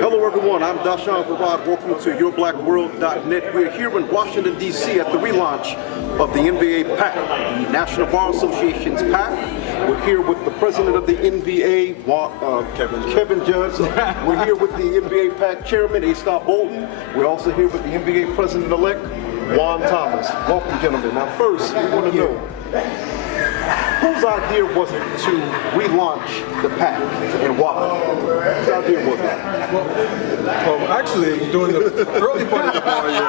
Hello everyone, I'm Doshon Farad. Welcome to YourBlackWorld.net. We're here in Washington, D.C. at the relaunch of the NBA-PAC, the National Bar Association's PAC. We're here with the president of the NBA, Kevin Judd. We're here with the NBA-PAC Chairman A. Bolden. We're also here with the NBA President-Elect Juan Thomas. Welcome, gentlemen. Now first, we want to know, whose idea was it to relaunch the PAC and why? Whose idea was it? Well, actually, during the early part of the bar year,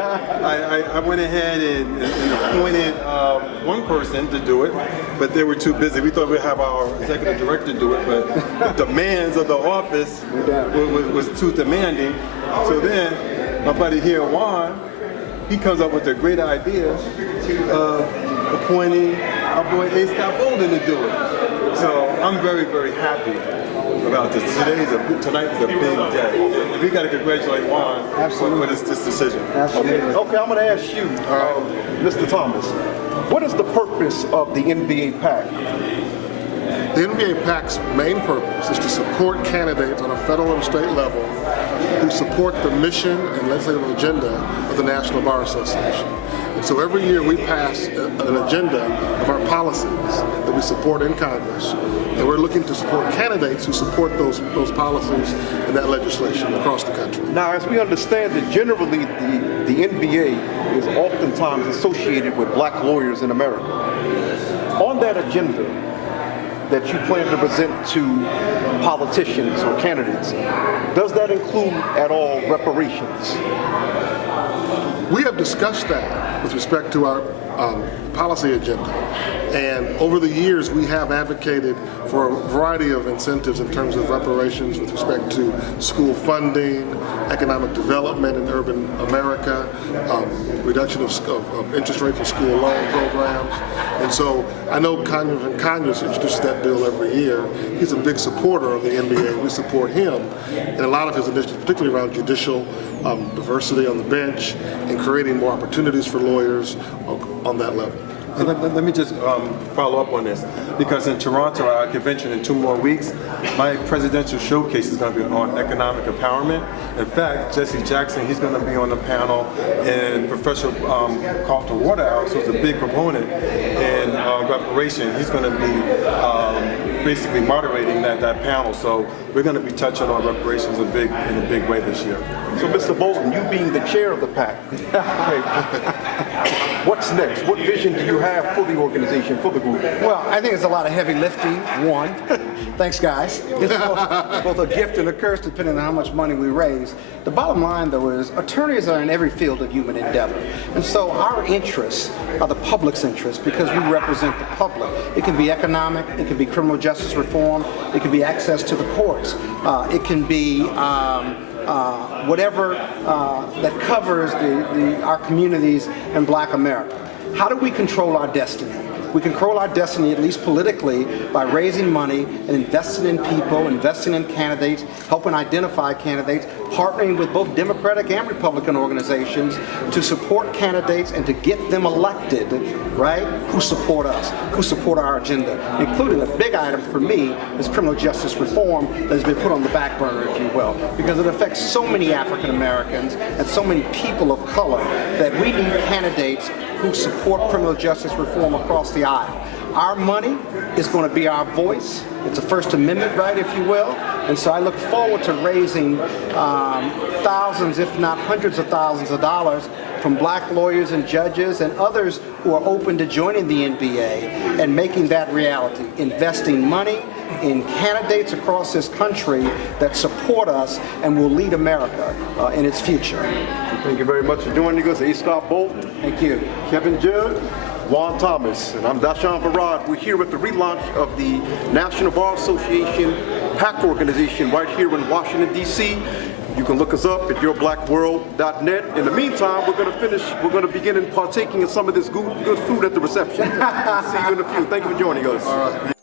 I went ahead and appointed one person to do it, but they were too busy. We thought we'd have our executive director do it, but the demands of the office was too demanding. So then, my buddy here, Juan, he comes up with a great idea of appointing our boy A. Bolden to do it. So I'm very, very happy about this. Tonight is a big day. We got to congratulate Juan for this decision. Absolutely. Okay, I'm going to ask you, Mr. Thomas, what is the purpose of the NBA-PAC? The NBA-PAC's main purpose is to support candidates on a federal and state level who support the mission and legislative agenda of the National Bar Association. And so every year we pass an agenda of our policies that we support in Congress, and we're looking to support candidates who support those policies and that legislation across the country. Now, as we understand it, generally the NBA is oftentimes associated with black lawyers in America. On that agenda that you plan to present to politicians or candidates, does that include at all reparations? We have discussed that with respect to our policy agenda, and over the years we have advocated for a variety of incentives in terms of reparations with respect to school funding, economic development in urban America, reduction of interest rates for school loan programs. And so I know Congress introduces that bill every year. He's a big supporter of the NBA. We support him in a lot of his initiatives, particularly around judicial diversity on the bench and creating more opportunities for lawyers on that level. Let me just follow up on this, because in Toronto, our convention in 2 more weeks, my presidential showcase is going to be on economic empowerment. In fact, Jesse Jackson, he's going to be on the panel, and Professor Carlton Waterhouse, who's a big proponent in reparation, he's going to be basically moderating that panel. So we're going to be touching on reparations in a big way this year. So, Mr. Bolden, you being the chair of the PAC, what's next? What vision do you have for the organization, for the group? Well, I think it's a lot of heavy lifting, one. Thanks, guys. It's both a gift and a curse depending on how much money we raise. The bottom line, though, is attorneys are in every field of human endeavor. And so our interests are the public's interests because we represent the public. It can be economic, it can be criminal justice reform, it can be access to the courts, it can be whatever that covers our communities in Black America. How do we control our destiny? We control our destiny, at least politically, by raising money and investing in people, investing in candidates, helping identify candidates, partnering with both Democratic and Republican organizations to support candidates and to get them elected, right, who support us, who support our agenda, including a big item for me is criminal justice reform that has been put on the back burner, if you will, because it affects so many African Americans and so many people of color that we need candidates who support criminal justice reform across the aisle. Our money is going to be our voice. It's a First Amendment right, if you will. And so I look forward to raising thousands, if not hundreds of thousands of dollars from black lawyers and judges and others who are open to joining the NBA and making that reality, investing money in candidates across this country that support us and will lead America in its future. Thank you very much for joining us, A. Bolden. Thank you. Kevin Judd, Juan Thomas, and I'm Doshon Farad. We're here at the relaunch of the National Bar Association PAC organization right here in Washington, D.C. You can look us up at yourblackworld.net. In the meantime, we're going to begin partaking in some of this good food at the reception. See you in a few. Thank you for joining us. All right.